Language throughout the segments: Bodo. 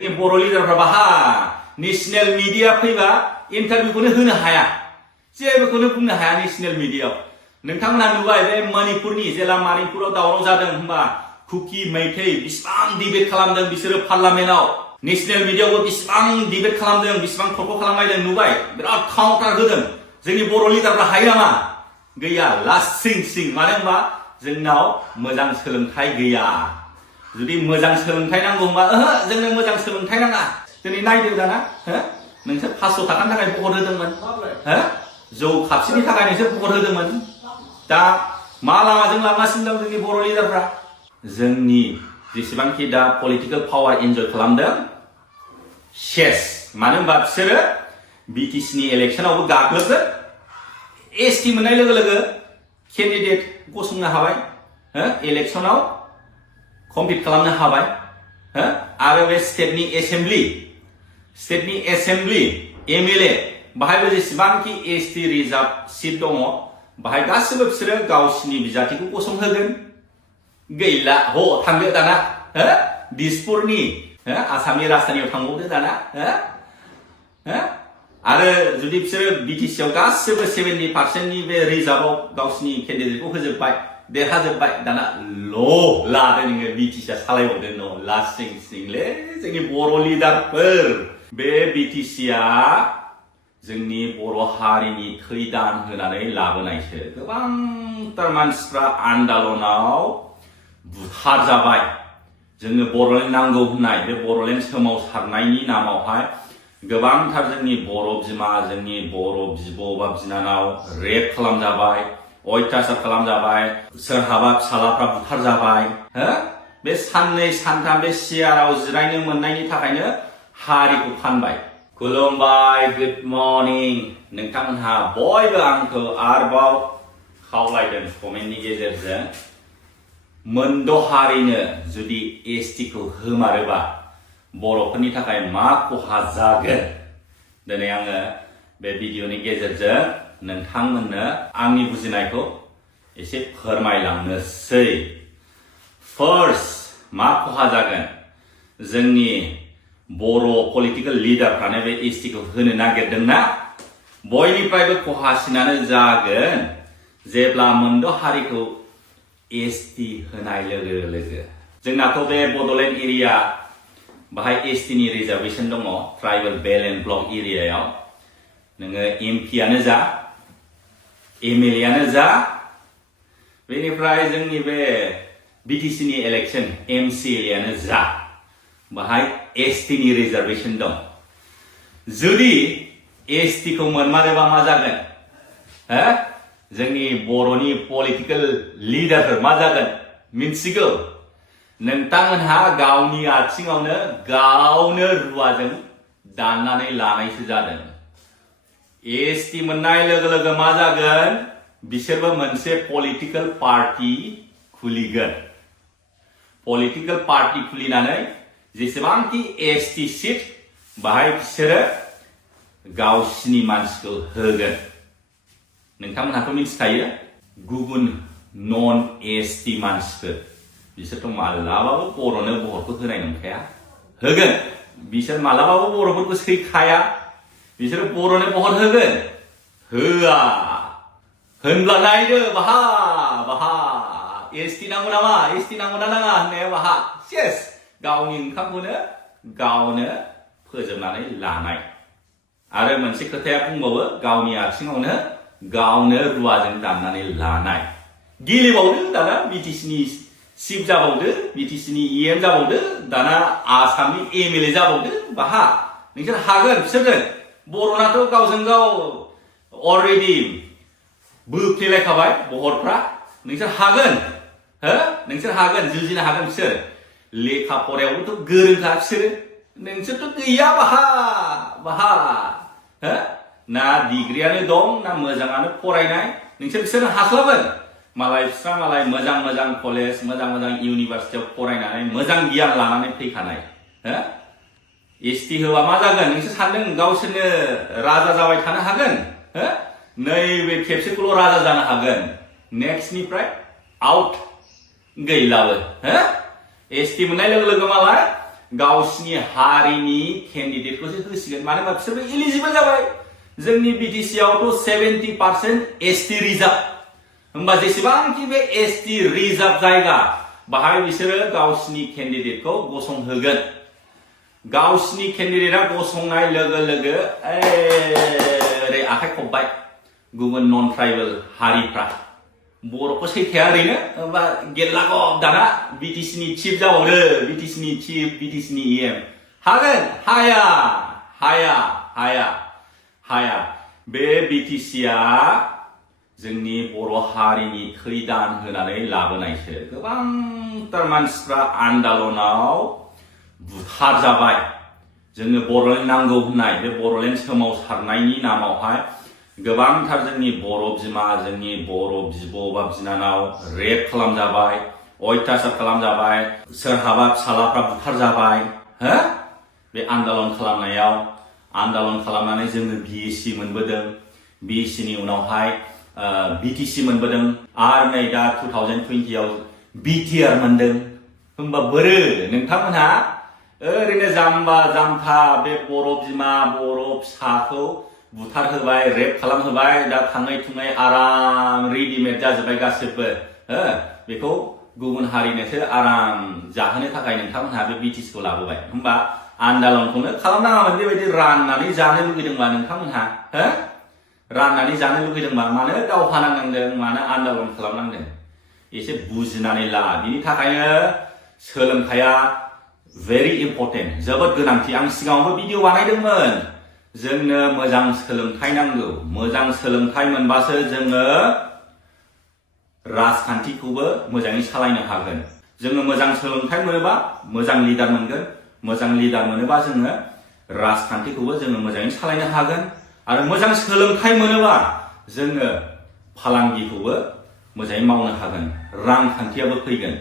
बर' लिडारफ्रा बाहा नेशनेल मिडिया फैबा इन्टारभिउखौनो होनो हाया जेबोखौनो बुंनो हाया नेशनेल मिडियायाव नोंथांमोना नुबाय बे मणिपुरनि जेला मणिपुराव दावराव जादों होनबा कुकी मैथै बिसिबां डिबेट खालामदों बिसोरो पार्लामेन्टआव नेशनेल मिडियायावबो बिसिबां डिबेट खालामदों बिसिबां थरख' खालामलायदों नुबाय बिराद काउन्टार होदों जोंनि बर' लिडारफ्रा हायो नामा गैया लासिं सिं मानो होनबा जोंनाव मोजां सोलोंथाइ गैया जुदि मोजां सोलोंथाइ नांगौ होनबा जोंनो मोजां सोलोंथाइ नाङा दिनै नायदो दाना नोंसोर 500 थाखानि थाखाय भट होदोंमोन जौ खापसेनि थाखाय नोंसोर भट होदोंमोन दा मा लामाजों लांगासिनो दं जोंनि बर' लिडारफ्रा जोंनि जेसेबांखि दा पलिटिकेल पावार एन्जय खालामदों सेस मानो होनबा बिसोरो बिटिसिनि इलेक्सनावबो गाग्लोबगोन एसटि मोननाय लोगो लोगो केन्डिडेट गसंनो हाबाय इलेक्सनाव कम्पिट खालामनो हाबाय आरो बे स्टेटनि एसेम्बलि एमएलए बाहायबो जेसेबांखि एसटि रिजार्भ सिट दङ बाहाय गासिबो बिसोरो गावसिनि बिजाथिखौ गसंहोगोन गैला थांदो दाना दिसपुरनि आसामनि राजधानियाव थांबावदो दाना आरो जुदि बिसोरो बिटिसिआव गासिबो 70% बे रिजार्भआव गावसिनि केन्डिडेटखौ होजोबबाय देरहाजोबबाय दाना लादो नोङो बिटिसिआ सालायबावदो न' लासिं सिंले जोंनि बर' लिडारफोर बे बिटिसिआ जोंनि बर' हारिनि थै दान होनानै लाबोनायसो गोबांथार मानसिफ्रा आन्दलनाव बुथारजाबाय जोंनो बर'लेण्ड नांगौ होननाय बे बर'लेण्ड सोमावसारनायनि नामावहाय गोबांथार जोंनि बर' बिमा जोंनि बर' बिब' बा बिनानाव रेप खालामजाबाय अयथासार खालामजाबाय सोरहाबा फिसालाफ्रा बुथारजाबाय बे साननै सानथाम बे सियाराव जिरायनो मोननायनि थाखायनो हारिखौ फानबाय खुलुमबाय गुड मर्निं नोंथांमोनहा बयबो आंखौ आरोबाव खावलायदों कमेन्टनि गेजेरजों मोनद' हारिनो जुदि एसटिखौ होमारोबा बर'फोरनि थाखाय मा खहा जागोन दिनै आङो बे भिडिअनि गेजेरजों नोंथांमोननो आंनि बुजिनायखौ एसे फोरमायलांनोसै फार्स्ट मा खहा जागोन जोंनि बर' पलिटिकेल लिडारफ्रानो बे एसटिखौ होनो नागिरदोंना बयनिफ्रायबो खहासिनानो जागोन जेब्ला मोनद' हारिखौ एसटि होनाय लोगो लोगो जोंनाथ' बे बड'लेण्ड एरिया बाहाय एसटिनि रिजार्भेसन दङ ट्राइबेल बेल्ट एन्ड ब्लक एरियायाव नोङो एमपिआनो जा एमएलएआनो जा बेनिफ्राय जोंनि बे बिटिसिनि इलेक्सन एमसिएलएआनो जा बाहाय एसटिनि रिजार्भेसन दं जुदि एसटिखौ मोनमारोबा मा जागोन जोंनि बर'नि पलिटिकेल लिडारफोर मा जागोन मिन्थिगौ नोंथांमोनहा गावनि आथिङावनो गावनो रुवाजों दाननानै लानायसो जादों एसटि मोननाय लोगो लोगो मा जागोन बिसोरबो मोनसे पलिटिकेल पार्टी खुलिगोन पलिटिकेल पार्टी खुलिनानै जेसेबांखि एसटि सिट बाहाय बिसोरो गावसिनि मानसिखौ होगोन नोंथांमोनहाथ' मिथिखायो गुबुन नन एसटि मानसिफोर बिसोरथ' मालाबाबो बर'नो भटखौ होनाय नंखाया होगोन बिसोर मालाबाबो बर'फोरखौ सैखाया बिसोरो बर'नो भट होगोन होआ होनब्ला नायदो बाहा एसटि नांगौ नामा एसटि नांगौ ना नाङा होननाया बाहा सेस गावनि ओंखामखौनो गावनो फोजोबनानै लानाय आरो मोनसे खोथाया बुंबावो गावनि आथिङावनो गावनो रुवाजों दाननानै लानाय गेलेबावदो दाना बिटिसिनि चिफ जाबावदो बिटिसिनि इएम जाबावदो दाना आसामनि एमएलए जाबावदो बाहा नोंसोर हागोन बिसोरजों बर'नाथ' गावजों गाव अलरेडि बोफ्लेलायखाबाय भटफ्रा नोंसोर हागोन जुजिनो हागोन बिसोर लेखा फरायावबोथ' गोरोंखा बिसोरो नोंसोरथ' गैया बाहा ना डिग्रियानो दं ना मोजाङानो फरायनाय बिसोर हास्लाबगोन मालाय मोजां कलेज मोजां इउनिभार्सिटियाव फरायनानै मोजां गियान लानानै फैखानाय एसटि होबा मा जागोन नोंसोर सानदों गावसोरनो राजा जाबाय थानो हागोन नैबे खेबसेखौल' राजा जानो हागोन नेक्स्टनिफ्राय आउट गैलाबो एसटि मोननाय लोगो लोगो मालाय गावसिनि हारिनि केन्डिडेटखौसो होसिगोन मानो होनबा बिसोरबो एलिजिबल जाबाय जोंनि बिटिसि आवथ' 70% एसटी रिजार्भ होमबा जेसेबांखि बे एसटी रिजार्भ जायगा बाहाय बिसोरो गावसिनि केन्डिडेटखौ गसंहोगोन गावसिनि केन्डिडेटआ गसंनाय लोगो लोगो ओरै आखाइ खबबाय गुबुन नन ट्राइबेल हारिफ्रा बर'खौ सैखाया ओरैनो होमबा गेल्लागब दाना बिटिसिनि चिफ जाबावदो बिटिसिनि चिफ बिटिसिनि EM हागोन हाया बे बिटिसिआ जोंनि बर' हारिनि थै दान होनानै लाबोनायसो गोबांथार मानसिफ्रा आन्दालनाव बुथार जाबाय जोंनो बर'लेण्ड नांगौ होननाय बे बर'लेण्ड सोमावसारनायनि नामावहाय गोबांथार जोंनि बर' बिमा जोंनि बर' बिब' बा बिनानाव रेप खालामजाबाय अयथासार खालामजाबाय सोरहाबा फिसालाफ्रा बुथार जाबाय हो बे आन्दालन खालामनायाव आन्दालन खालामनानै जोङो BSc मोनबोदों BSc नि उनावहाय BTC मोनबोदों आरो नै दा 2020 आव BTR मोनदों होमबा बोरो नोंथांमोनहा ओरैनो जाम्बा जाम्था बे बर' बिमा बर' फिसाखौ बुथार होबाय रेप खालाम होबाय दा थाङै थुङै आराम रेडिमेड जाजोबबाय गासिबो हो बेखौ गुबुन हारिनोसो आराम जाहोनो थाखाय नोंथांमोनहा बे BTCखौ लाबोबाय होमबा आन्दालनखौनो खालामनाङामोन बेबायदि राननानै जानो लुगैदोंबा नोंथांमोनहा हो राननानै जानो लुगैदोंबा मानो दावहा नांनांदों मानो आन्दालन खालामनांदों एसे बुजिनानै ला बिनि थाखायनो सोलोंथाइया very important जोबोद गोनांथि आं सिगाङावबो भिडिअ बानायदोंमोन जोंनो मोजां सोलोंथाइ नांगौ मोजां सोलोंथाइ मोनबासो जोङो राजखान्थिखौबो मोजाङै सालायनो हागोन जोङो मोजां सोलोंथाइ मोनोबा मोजां लिडार मोनगोन मोजां लिडार मोनोबा जोङो राजखान्थिखौबो जोङो मोजाङै सालायनो हागोन आरो मोजां सोलोंथाइ मोनोबा जोङो फालांगिखौबो मोजाङै मावनो हागोन रांखान्थियाबो फैगोन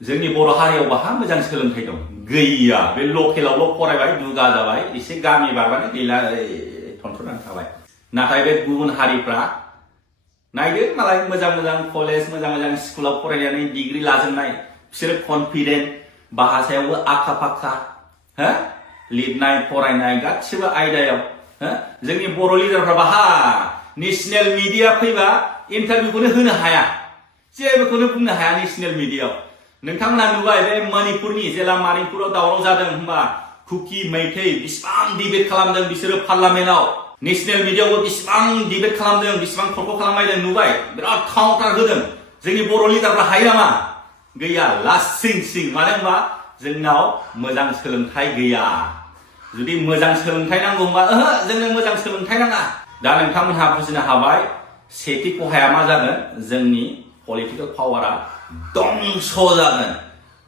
जोंनि बर' हारियाव बाहा मोजां सोलोंथाइ दं गैया बे लकेलावल' फरायबाय दुगा जाबाय एसे गामि बारबानो गैला थनथ्र'नानै थाबाय नाथाय बे गुबुन हारिफ्रा नायदो मालाय मोजां मोजां कलेज मोजां मोजां स्कुलाव फरायनानै डिग्री लाजोबनाय बिसोरो कनफिडेन्ट भाषायावबो आखा फाखा हो लिरनाय फरायनाय गासिबो आयदायाव हो जोंनि बर' लिडारफ्रा बाहा नेशनेल मिडिया फैबा इन्टारभिउखौनो होनो हाया जेबोखौनो बुंनो हाया नेशनेल मिडियायाव नोंथांमोना नुबाय बे मणिपुरनि जेला मणिपुराव दावराव जादों होनबा कुकी मैथै बिसिबां डिबेट खालामदों बिसोरो पार्लामेन्टआव नेशनेल मिडियायावबो बिसिबां डिबेट खालामदों बिसिबां थरख खालामलायदों नुबाय बिराद काउन्टार होदों जोंनि बर' लिडारफ्रा हायो नामा गैया लासिं सिं मानो होनबा जोंनाव मोजां सोलोंथाइ गैया जुदि मोजां सोलोंथाइ नांगौ होनबा जोंनो मोजां सोलोंथाइ नाङा दा नोंथांमोनहा बुजिनो हाबाय सेथि खहाया मा जागोन जोंनि पलिटिकेल पावारा दंस जागोन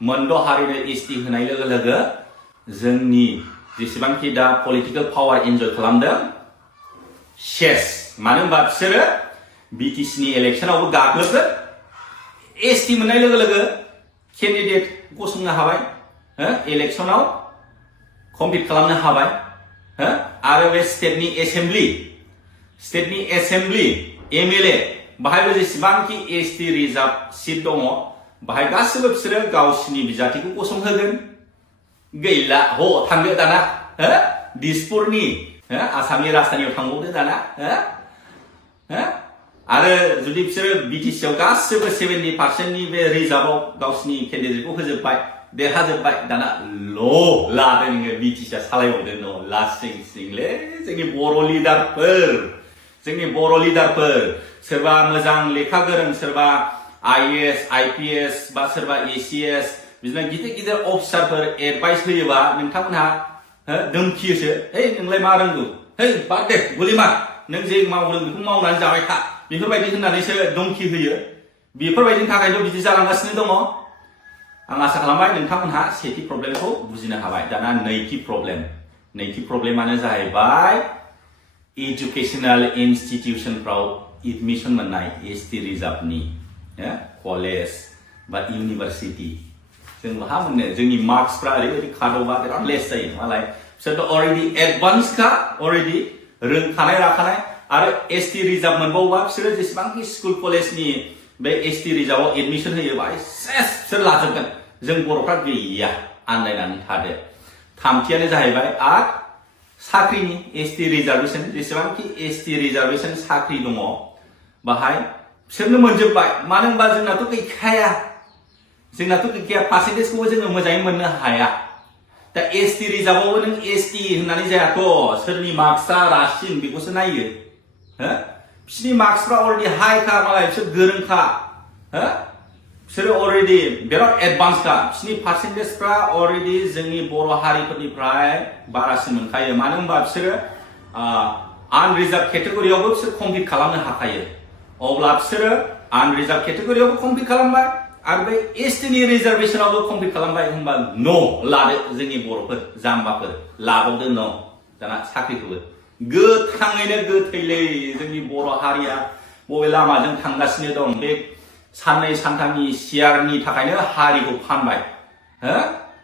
मोनद' हारिनो एसटि होनाय लोगो लोगो जोंनि जेसेबांखि दा पलिटिकेल पावार एन्जय खालामदों सेस मानो होनबा बिसोरो बिटिसिनि इलेक्सनावबो गाग्लोबगोन एसटि मोननाय लोगो लोगो केन्डिडेट गसंनो हाबाय इलेक्सनाव कम्पिट खालामनो हाबाय आरो बे स्टेटनि एसेम्बलि MLA बाहायबो जेसेबांखि एसटि रिजार्भ सिट दङ बाहाय गासिबो बिसोरो गावसिनि बिजाथिखौ गसंहोगोन गैला थांदो दाना दिसपुरनि आसामनि राजधानियाव थांबावदो दाना आरो जुदि बिसोरो बिटिसिआव गासिबो 70%नि बे रिजार्भआव गावसिनि केन्डिडेटखौ होजोबबाय देरहाजोबबाय दाना लादो नोङो बिटिसिआ सालायबावदो लासिं सिंलै जोंनि बर' लिडारफोर सोरबा मोजां लेखा गोरों सोरबा IAS IPS बा सोरबा ACS बिदिनो गिदिर गिदिर अफिसारफोर एडभाइस होयोबा नोंथांमोनहा धोमखियोसो नोंलाय मा रोंगौ बाद दे गुलि मार नों जे मावदों बेखौ मावनानै जाबाय था बेफोरबायदि होननानैसो धमखि होयो बेफोरबायदिनि थाखायनो बिदि जालांगासिनो दङ आं आसा खालामबाय नोंथांमोनहा सेथि प्रब्लेमखौ बुजिनो हाबाय दाना नैथि प्रब्लेमानो जाहैबाय एजुकेशनल इन्स्टिट्यूशनफ्राव एडमिशन मोननाय एसटि रिजार्भनि कलेज बा इउनिभार्सिटि जों मा मोननो जोंनि मार्क्सफ्रा ओरैबायदि खादबा बिराद लेस जायो मालाय बिसोरथ' अलरेडि एडभान्सखा अलरेडि रोंखानाय राखानाय आरो एसटि रिजार्भ मोनबावोबा बिसोरो जेसेबांखि स्कुल कलेजनि बे एसटि रिजार्भआव एडमिशन होयोबा सेस बिसोर लाजोबगोन जों बर'फ्रा गैया आन्दायनानै थादो थामथियानो जाहैबाय आर साख्रिनि एसटि रिजार्भेसन जेसेबांखि एसटि रिजार्भेसन साख्रि दङ बाहाय बिसोरनो मोनजोब्बाय मानो होनबा जोंनाथ' गैखाया पार्सेन्टेजखौबो जोङो मोजाङै मोननो हाया दा एसटि रिजार्भआवबो नों एसटि होननानै जायाथ' सोरनि मार्क्सआ रासिन बेखौसो नायो हो बिसोरनि मार्क्सफ्रा अलरेडि हाइखा मालाय बिसोर गोरोंखा हो बिसोरो अलरेडि बिराद एडभान्सखा बिसोरनि पार्सेन्टेजफ्रा अलरेडि जोंनि बर' हारिफोरनिफ्राय बारासिन मोनखायो मानो होनबा बिसोरो आनरिजार्भ केटेगरियावबो बिसोर कमप्लिट खालामनो हाखायो अब्ला बिसोरो आनरिजार्भ केटेगरियावबो कमप्लिट खालामबाय आरो बे एसटिनि रिजार्भेसनावबो कमप्लिट खालामबाय होनबा न' लादो जोंनि बर'फोर जाम्बाफोर लाबावदो न' दाना साख्रिखौबो गोथाङैनो गोथैलै जोंनि बर' हारिया बबे लामाजों थांगासिनो दं बे साननै सानथामनि सियारनि थाखायनो हारिखौ फानबाय हो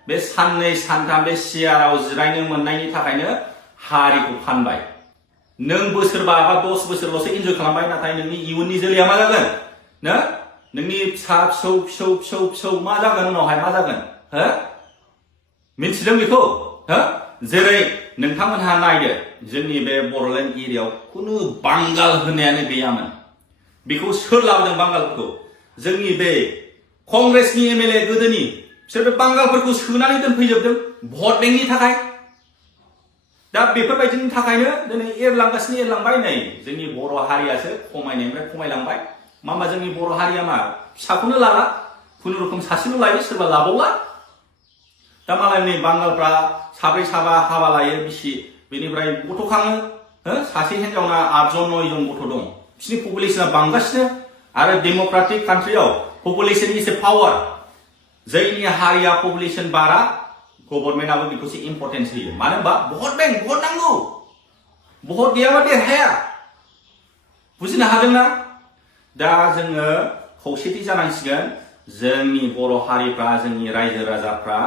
बे साननै सानथाम बे सियाराव जिरायनो मोननायनि थाखायनो हारिखौ फानबाय नों बोसोरबा बा 10 बोसोरल'सो इन्जय खालामबाय नाथाय नोंनि इयुननि जोलैया मा जागोन ना नोंनि फिसा फिसौ मा जागोन उनावहाय मा जागोन हो मिथिदों बेखौ हो जेरै नोंथांमोनहा नायदो जोंनि बे बड'लेण्ड एरियायाव खुनु बांगाल होननायानो गैयामोन बेखौ सोर लाबोदों बांगालफोरखौ जोंनि बे कंग्रेसनि एमएलए गोदोनि बिसोर बे बांगालफोरखौ सोनानै दोनफैजोबदों भट बेंकनि थाखाय दा बेफोरबायदिनि थाखायनो दिनै एरलांबाय नै जोंनि बर' हारियासो खमायनायनिफ्राय खमायलांबाय मामा जोंनि बर' हारिया मा फिसाखौनो लाला खुनुरुखुम सासेल' लायो सोरबा लाबावला दा मालाय नै बांगालफ्रा साब्रै साबा हाबा लायो बिसि बेनिफ्राय गथ' खाङो हो सासे हिनजावना 8 जन 9 जन गथ' दं बिसिनि पपुलेसना बांगासिनो आरो डेम'क्रेटिक कान्ट्रियाव पपुलेसन इज ए पावार जायनि हारिया पपुलेसन बारा गभर्नमेन्टआबो बेखौसो इम्पर्टेन्स होयो मानो होनबा भट बेंक भट नांगौ भट गैयाबा देरहाया बुजिनो हादोंना दा जोङो खौसेथि जानांसिगोन जोंनि बर' हारिफ्रा जोंनि रायजो राजाफ्रा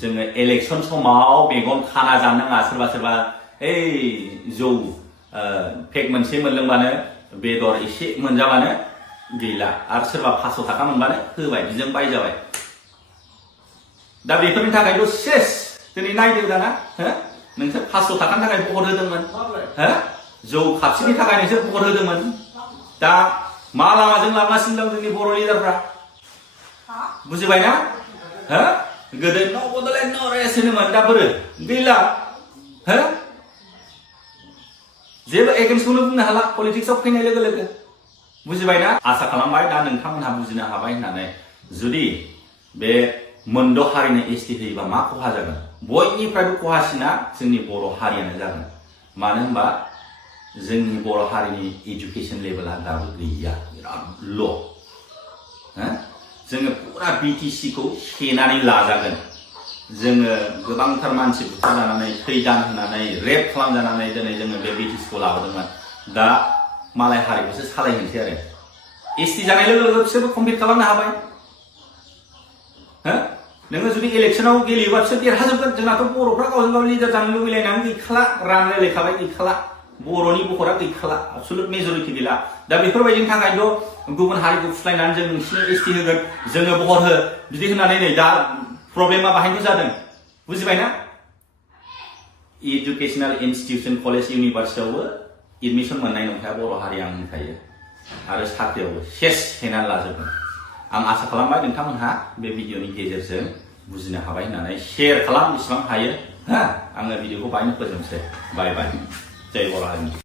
जोङो इलेक्सन समाव मेगन खाना जानो नाङा सोरबा जौ पेक मोनसे मोनलोंबानो बेदर एसे मोनजाबानो गैला आरो सोरबा 500 थाखा मोनबानो होबाय बिजों बायजाबाय दा बेफोरनि थाखायथ' सेस दिनै नायदो दाना हो नोंसोर 500 थाखानि थाखाय भट होदोंमोन हो जौ खापसेनि थाखाय नोंसोर भट होदोंमोन दा मा लामाजों लांगासिनो दं जोंनि बर' लिडारफ्रा बुजिबायना हो गोदो न' बड'लेण्ड न' रेस होनोमोन दा बोरो गैला हो जेबो एगेन्स्टखौनो बुंनो हाला पलिटिक्सआव फैनाय लोगो लोगो बुजिबायना आसा खालामबाय दा नोंथांमोनहा बुजिनो हाबाय होननानै जुदि बे मोनद' हारिनो एसटि होयोबा मा खहा जागोन बयनिफ्रायबो खहासिना जोंनि बर' हारियानो जागोन मानो होनबा जोंनि बर' हारिनि एजुकेशन लेभेला दाबो गैया बिराद ल' जोङो पुरा बिटिसि खौ सेनानै लाजागोन जोङो गोबांथार मानसि बुथारजानानै थैदान होनानै रेप खालामजानानै दिनै जोङो बे बिटिसि खौ लाबोदोंमोन दा मालाय हारिखौसो सालायहैनोसै आरो एसटि जानाय लोगो लोगो बिसोरबो कमप्लिट खालामनो हाबाय हो नोङो जुदि इलेक्सनाव गेलेयोबा बिसोर देरहाजोबगोन जोंनाथ' बर'फ्रा गावजों गाव लिडार जानो लुबैलायनानै गैखाला रानलायलायखाबाय गैखाला बर'नि बखरा गैखाला एबसुलुट मेजरिटि गैला दा बेफोरबायदिनि थाखायथ' गुबुन हारिखौ फुस्लायनानै जों नोंसिनो एसटि होगोन जोङो भट हो बिदि होननानै नै दा प्रब्लेमा बाहायनो जादों बुजिबायना एजुकेशनेल इनस्टिट्यूशन कलेज इउनिभार्सिटियावबो एडमिशन मोननाय नंखाया बर' हारिया आं होनखायो आरो साख्रियावबो सेस सेनानै लाजोबगोन आं आसा खालामबाय नोंथांमोनहा बे भिडिअनि गेजेरजों बुजिनो हाबाय होननानै शेयार खालाम बेसेबां हायो हा आङो भिडिअखौ बायनो फोजोबनोसै बाय बाय जय बर' हारिनि